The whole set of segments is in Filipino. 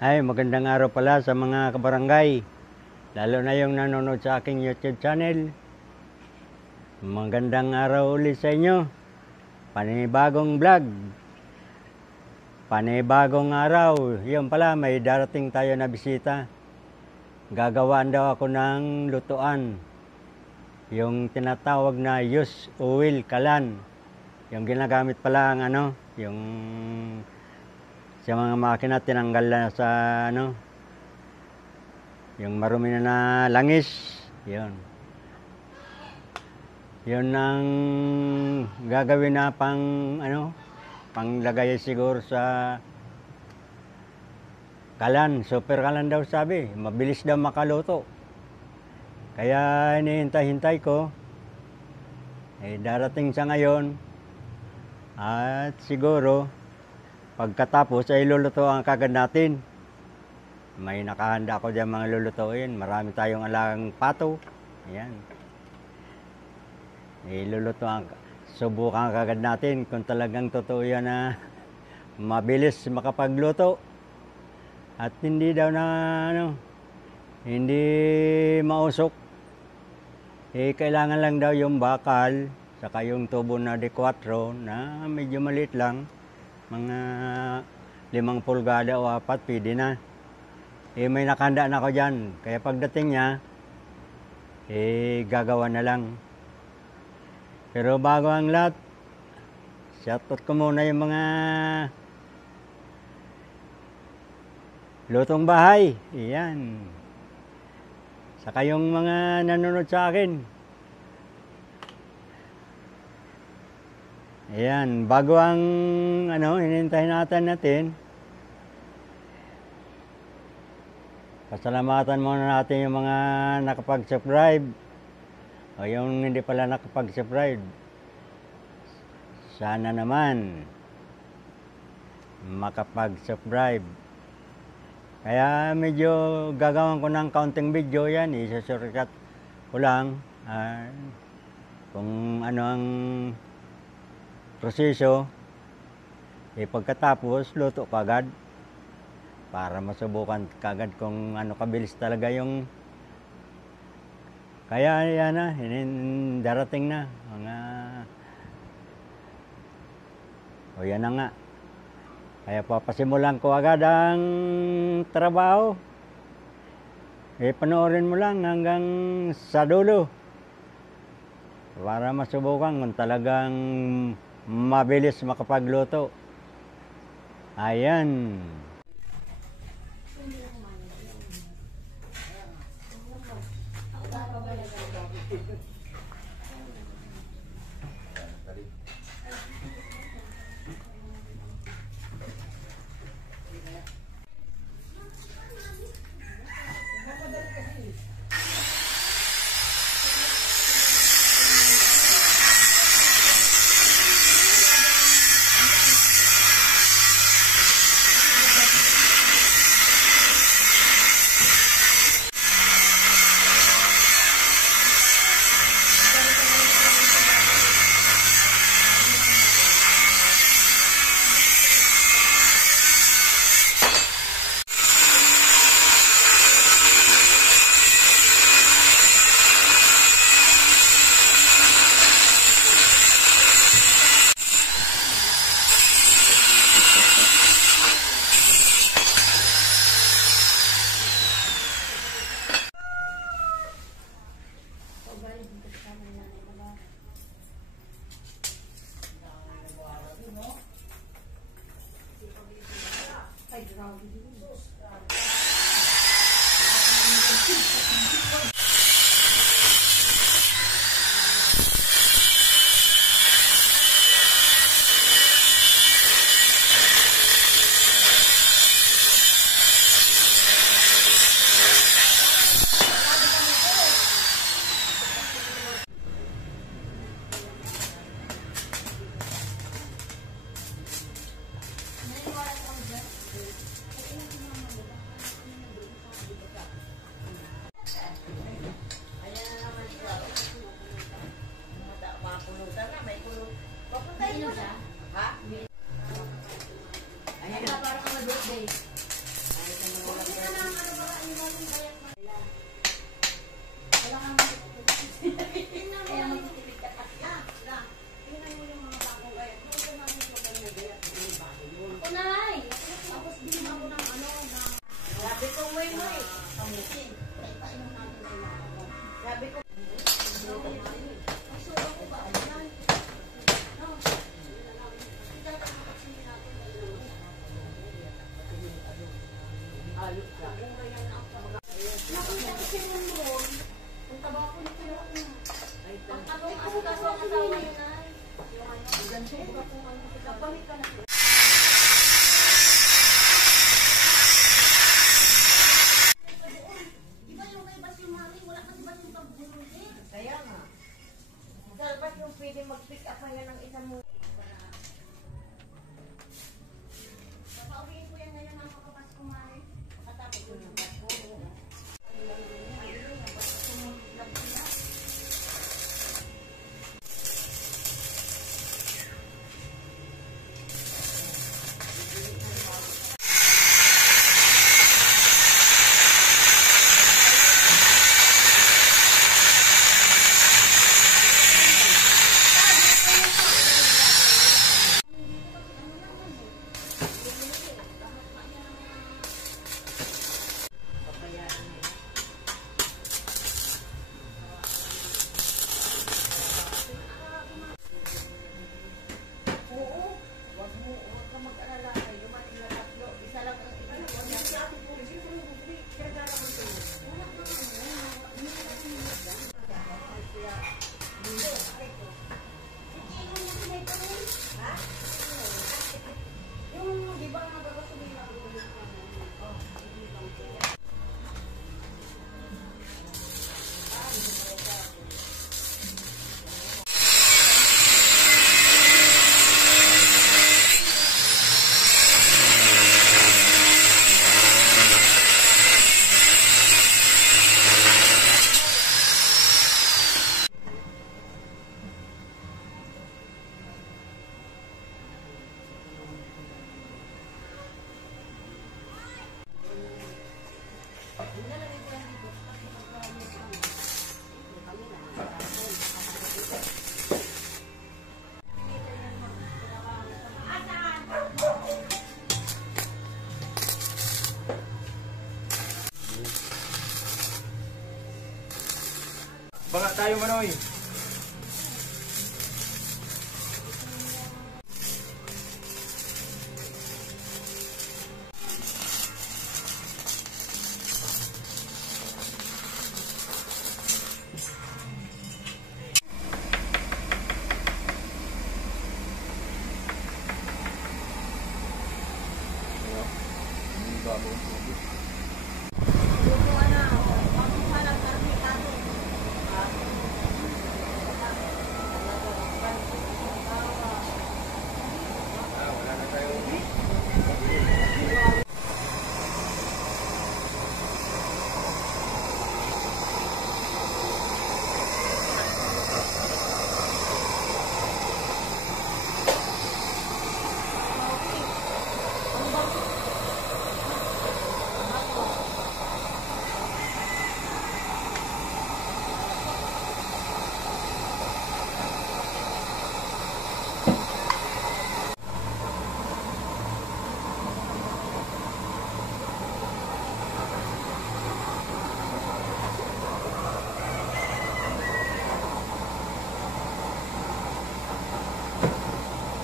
Ay, magandang araw pala sa mga kabarangay, lalo na yung nanonood sa aking YouTube channel. Magandang araw ulit sa inyo. Panibagong vlog, panibagong araw. Yun pala, may darating tayo na bisita. Gagawaan daw ako ng lutuan, yung tinatawag na use oil kalan. Yung ginagamit pala ang yung sa mga makina, tinanggal na sa yung marumi na langis. Yun ang gagawin na panglagay siguro sa kalan. Super kalan daw sabi, mabilis daw makaluto. Kaya hinihintay-hintay ko, darating sa ngayon. At siguro pagkatapos ay lulutuan kagad natin. May nakahanda ako dyan mga lulutuin. Marami tayong alagang pato. Ayan. Lulutuan. Subukan kagad natin kung talagang totoo yan na mabilis makapagluto. At hindi daw na hindi mausok. Kailangan lang daw yung bakal saka yung tubo na D4 na medyo maliit lang. Mga 5 pulgada o 4, pwede na. May nakahanda na ako dyan. Kaya pagdating niya, gagawa na lang. Pero bago ang lahat, shoutout ko muna yung mga lutong bahay. Iyan. Saka yung mga nanonood sa akin. Ayan, bago ang hinintayin natin, pasalamatan muna natin yung mga nakapag-subscribe o yung hindi pala nakapag-subscribe. Sana naman makapag-subscribe. Kaya medyo gagawin ko ng counting video yan, isa-shortcut ko lang kung ano ang proseso. Pagkatapos luto kagad para masubukan kagad kung kabilis talaga yung kaya yan na darating na mga yan na nga. Kaya papasimulan ko agad ang trabaho. Panoorin mo lang hanggang sa dulo para masubukan kung talagang mabilis makapagluto. Ayan. Kaya nga. Dapat yung pwede mag-pick up ngayon ng isang mo. Papauwiin ko yan ngayon ang makapas kumain. Makatapos ko ng basko. Baka tayo manoy.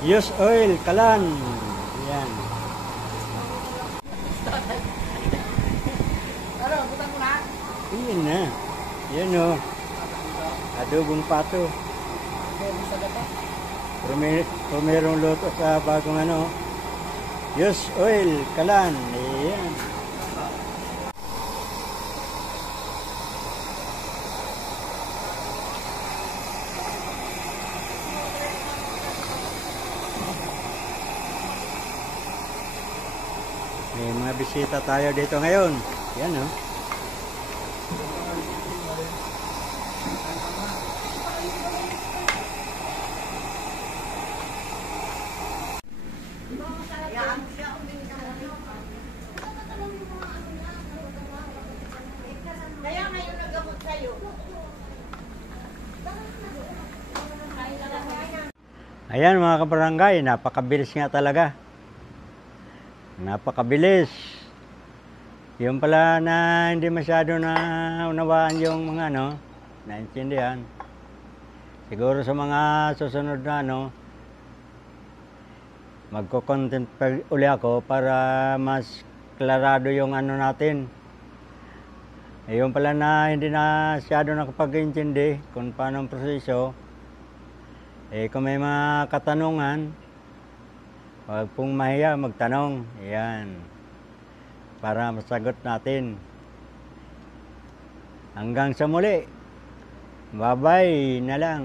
Use oil, kalan. Yan. Ano, butan mo na? Yan na. Yan o. Adobong pato. Kung mayroong luto sa bagong ano. Use oil, kalan. Yan. May mga bisita tayo dito ngayon. Yan o. Kaya ngayon nag-abot sa'yo. Ayan mga kabarangay, napakabilis nga talaga. Napakabilis. Yung pala na hindi masyado na unawaan yung mga ano, naintindihan. Siguro sa mga susunod na ano, magko-content pa uli ako para mas klarado yung ano natin. Yung pala na hindi na masyado nakapag-intindi kung paano ang proseso. Kung may mga katanungan, Huwag pong mahiya magtanong. Yan. Para masagot natin. Hanggang sa muli. Bye-bye na lang.